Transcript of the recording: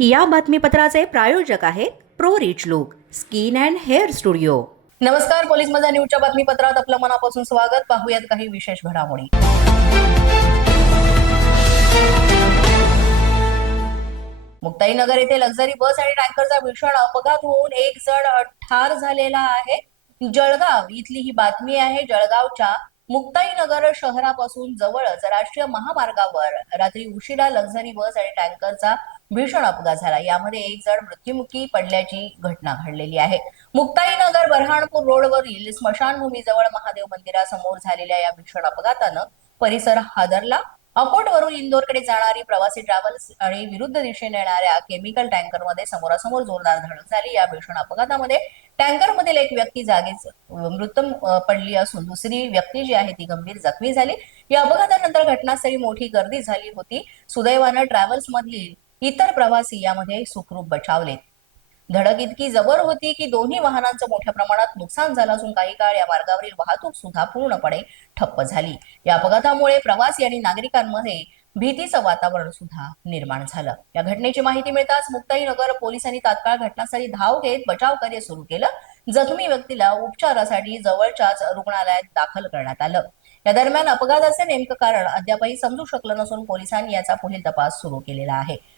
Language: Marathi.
या बातमीपत्राचे प्रायोजक आहेत pro rich look skin and hair studio. नमस्कार पोलीस माझा न्यूजच्या बातमीपत्रात आपलं मनापासून स्वागत. पाहूयात काही विशेष घडामोडी. मुक्ताईनगर येथे लक्झरी बस आणि टँकरचा भीषण अपघात होऊन एक जण ठार झालेला आहे. जळगाव इथली ही बातमी आहे. जळगावच्या मुक्ताईनगर शहरापासून जवळच राष्ट्रीय महामार्गावर रात्री उशिरा लक्झरी बस आणि टँकरचा भीषण अपघात झाला. यामध्ये एक जण मृत्युमुखी पडल्याची घटना घडलेली आहे. मुक्ताईनगर बरहाणपूर रोडवरील स्मशानभूमीजवळ महादेव मंदिरासमोर झालेल्या या भीषण अपघातानं परिसर हादरला. अकोटवरून इंदोरकडे जाणारी प्रवासी ट्रॅव्हल्स आणि विरुद्ध दिशेने येणाऱ्या केमिकल टँकरमध्ये समोरासमोर जोरदार धडक झाली. या भीषण अपघातामध्ये टँकरमधील एक व्यक्ती जागीच मृत पडली असून दुसरी व्यक्ती जी आहे ती गंभीर जखमी झाली. या अपघातानंतर घटनास्थळी मोठी गर्दी झाली होती. सुदैवानं ट्रॅव्हल्स मधली इतर प्रवासी यामध्ये सुखरूप बचावलेत धडक इतकी जबर होती की दोन्ही वाहनांचं मोठ्या प्रमाणात नुकसान झालं असून काही काळ या मार्गावरील वाहतूक सुद्धा पूर्णपणे ठप्प झाली. या अपघातामुळे प्रवासी आणि नागरिकांमध्ये भीतीचं वातावरण सुद्धा निर्माण झालं. या घटनेची माहिती मिळताच मुक्ताईनगर पोलिसांनी तात्काळ घटनास्थळी धाव घेत बचाव कार्य सुरू केलं. जखमी व्यक्तीला उपचारासाठी जवळच्याच रुग्णालयात दाखल करण्यात आलं. या दरम्यान अपघाताचे नेमकं कारण अद्यापही समजू शकलं नसून पोलिसांनी याचा पुढील तपास सुरू केलेला आहे.